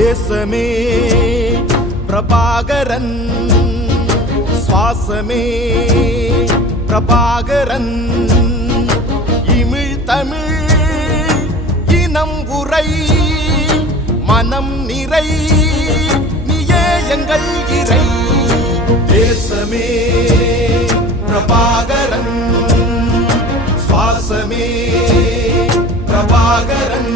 தேசமே பிரபாகரன், சுவாசமே பிரபாகரன். இமிழ் தமிழ் இனம் உரை மனம் நிறை, நீயே எங்கள் இறை. தேசமே பிரபாகரன், சுவாசமே பிரபாகரன்.